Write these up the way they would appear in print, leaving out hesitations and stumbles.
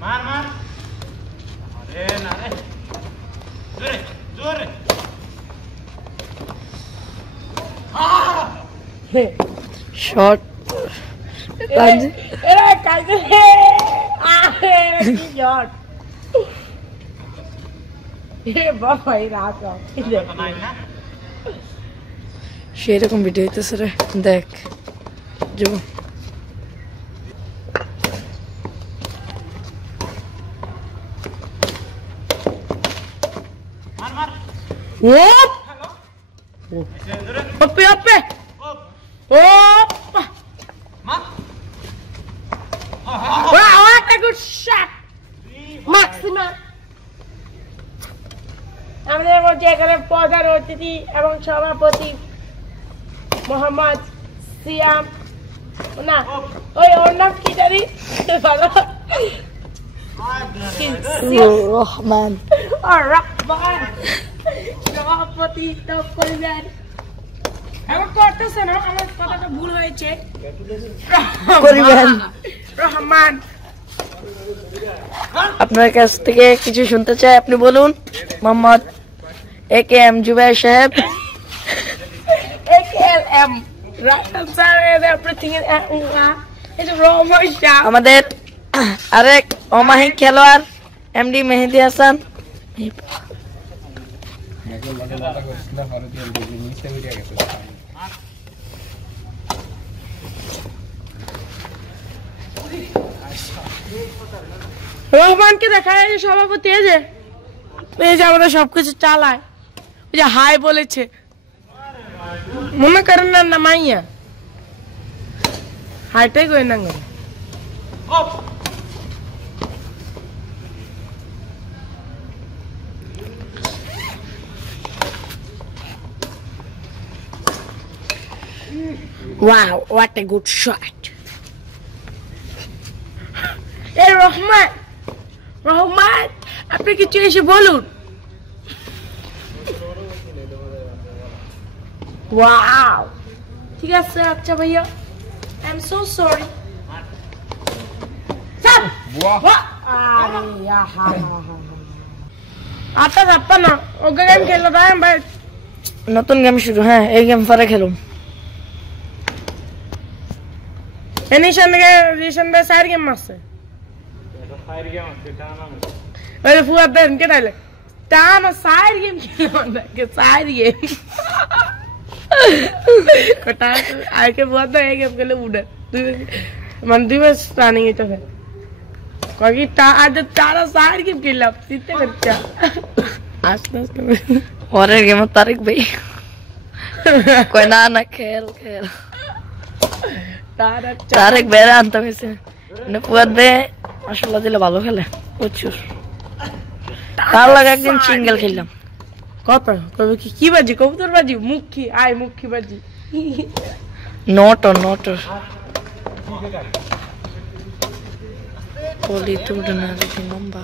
मार मार अरे ना रे जोर जोर शॉट সেরকম ভিডিও হইতেছে রে দেখ जो मार मार ओपे ओपे ओप मार wow what a good shot maximum আমাদের মধ্যে এখানে প্রধান অতিথি এবং সভাপতি মোহাম্মদ সিয়াম না ওই ওর নাম কি জানি ভালো রহমান রহমান সভাপতি তো করিবেন আমার করতেছে না আমার কথাটা ভুল হয়েছে করিবেন রহমান আপনার কাছ থেকে কিছু শুনতে চাই আপনি বলুন মোহাম্মদ একেএম জুবাইর সাহেব একেএম আমাদের আরেক অমাহিক খেলোয়াড় এমডি মেহেদি হাসান রহমানকে দেখায় সভাপতি এই যে আমাদের সবকিছু চালায় ওই যে হাই বলেছে মনে করেন না মাইয়া হাইটাই কই না wow what a good shot এই রহমান আপনি কিছু এসে বলুন wow ঠিক আছে আচ্ছা ভাইয়া I'm so sorry stop আরে আটা আপা না ওকে গেম খেললো তাই ভাই নতুন গেম শুরু হ্যাঁ এই গেম পরে খেলুম রিশন দে সাইড গেম আছে फायर गेम আছে টানা अरे ফুয়াদ দেন কে ডাইলে টানা সাইড গেম খেলো না কে সাইড গেম कटा आके बहुत तो एक गेम के लिए उड़े मंदी में स्टार्टिंग ही तो है क्योंकि आज तारा साइड गेम खेला सीते बच्चा आसपास और एक गेम तारिक भाई कोई ना खेल तारिक बेरा अंत में से ने पूरा दे माशाल्लाह दिल ভালো খেলে প্রচুর তার লাগা একদিন সিঙ্গেল খেললাম কথা কবে কি বাজি কবুতর বাজি মুখী আয় মুখী বাজি নট পলি তুড় না রে নম্বর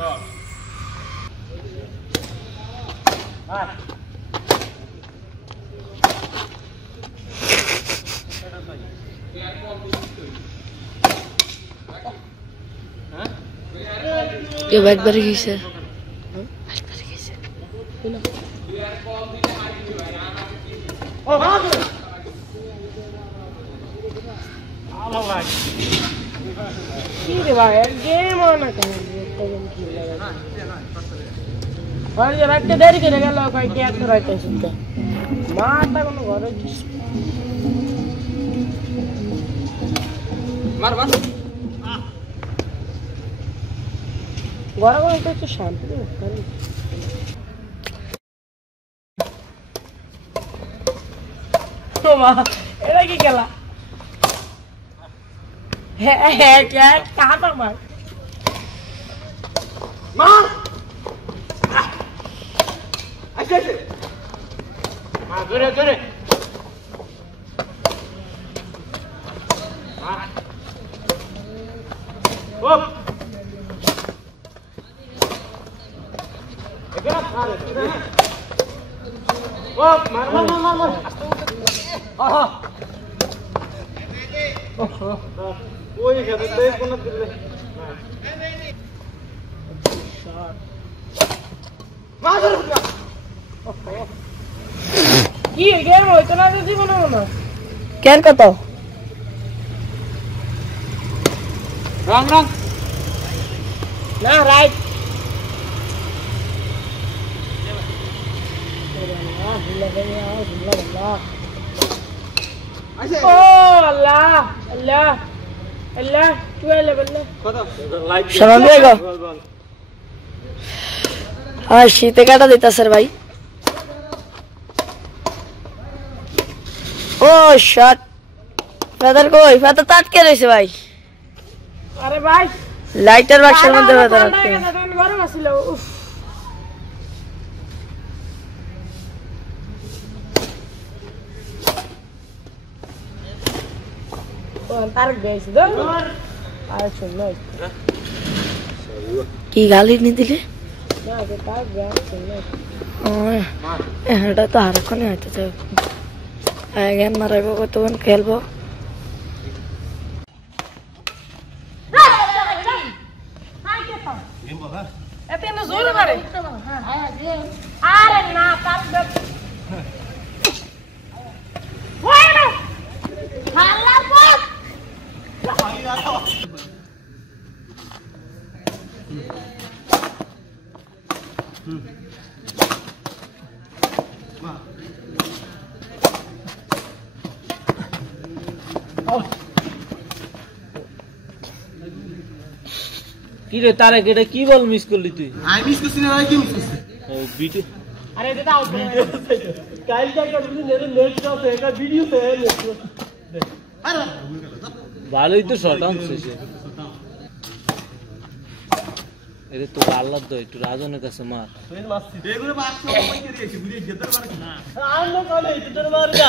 ये बैक बार की से गेम होना और ये रख के देरी करेगा लोग कोई क्या तो रहते हैं सुनते मारता कौन घर मार घर को तो शांति तो वाह এটা কি খেলা হ্যাঁ क्या কাটা মার মার আচ্ছা মার জোরে জোরে মার ওপ এগা মার ওপ মার আহা ওই খেতে দেই কোন দিলে কি গেম হইতো না যদি মনে মনে কেন কত রং রং না রাইট ও আল্লাহ আল্লাহ আল্লাহ চুয়ালে বললে কত লাইক সালাম দিগো আর শীতে কাটা দিতাছে রে ভাই ও শট ফেদার কই ফেদার তো আটকে রইছে ভাই আরে ভাই লাইটার বাক্সের মধ্যে ফেদার আটকে গরম আছিল উফ তার গেছে দর আর শুনলো কি গালি নি দিলে না যে তার গেছে শুনলো এটা তো আর কোনে হইতেছে আগে মারাইবো কতক্ষণ খেলবো আরে না তার কি রে তারে এটা কি বল মিস করলি তুই আমি মিস করছি না কি মিস করছি ও ভিডিও আরে এটা আউট কাল থেকে নেট আছে এটা ভিডিও তে আরে ভালোই তো শর্ট আনছে সে এটা তো আল্লাহ দই একটু রাজনের কাছে মার এগুলো বাক্স ওই করে দিয়েছি বুঝে গেদার মার না আনো কলে তোর মার যা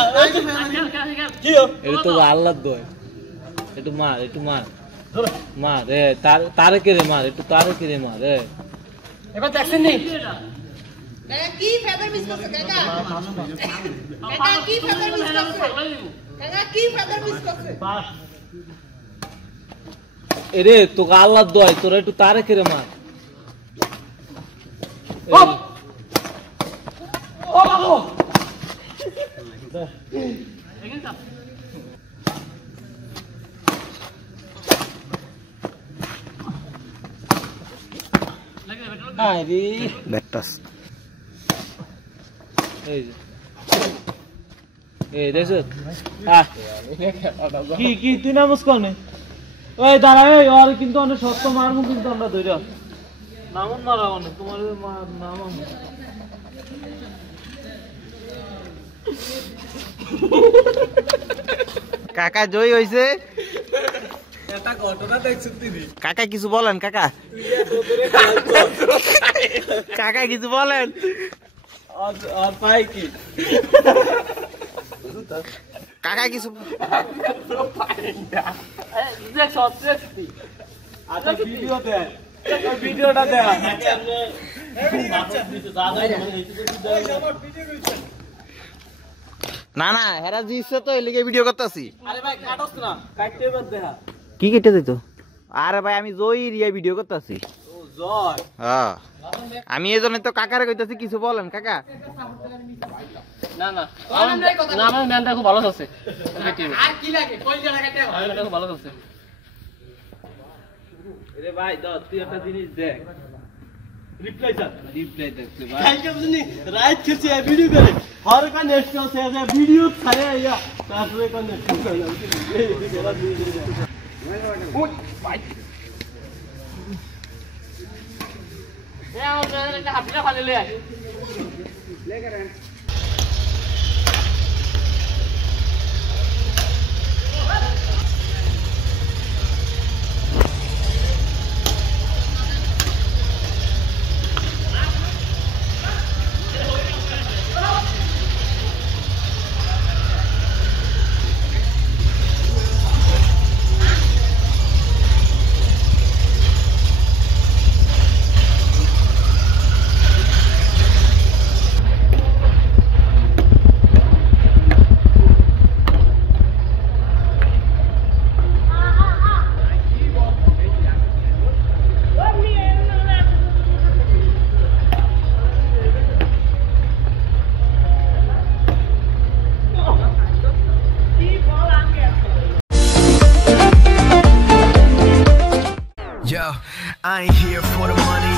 কি এটা তো আল্লাহ দই একটু মার মার রে তারে কে রে মার একটু তারে কে রে মার রে এবার দেখছেন নি কাকা কি ফেদার মিস করছে কাকা কাকা কি ফেদার মিস করছে কাকা কি ফেদার মিস করছে এরে তোকে আল্লাহ দয় তোরা একটু তারে কে রে মার ও বাবু আরে ব্যাটাস এই যে এই দেখছ কি তুই না মুস্কানে ওই দাঁড়া এই আর কিন্তু অনেক শক্ত মারমু কিন্তু আমরা ধরে নামন মারা অনেক তোমার নাম কাকা জয় হইছে এটা ঘটনা দেখছিস তুই কাকা কিছু বলেন কাকা কাকা কিছু বলেন আর পাই কি কাকা কিছু দেখ সত্যি আচ্ছা ভিডিওটা দেখ না না হেরা জিসে তো এলিগে ভিডিও করতেছি আরে ভাই কাটছ না কাটতে বাদ দেখা কি কেটে দিত আরে ভাই আমি জয় রিয়া ভিডিও করতেছি ও জয় হ্যাঁ আমি এই জন্য তো কাকারে কইতাছি কিছু বলেন কাকা না না না আমার ম্যানটা খুব ভালো আছে আর কি লাগে কই জায়গা কাটে ভালো খুব ভালো আছে আরে ভাই দাও তুই একটা জিনিস দেখ রিপ্লাই দেখতে ভাই কালকে বুঝনি রাইট খেছে ভিডিও করে হর কা নেক্সট আছে ভিডিও ছায়া আইয়া তারপরে কোন নেক্সট করে ওই ভাই এ আমার একটা হাতটা ফালে লে I ain't here for the money,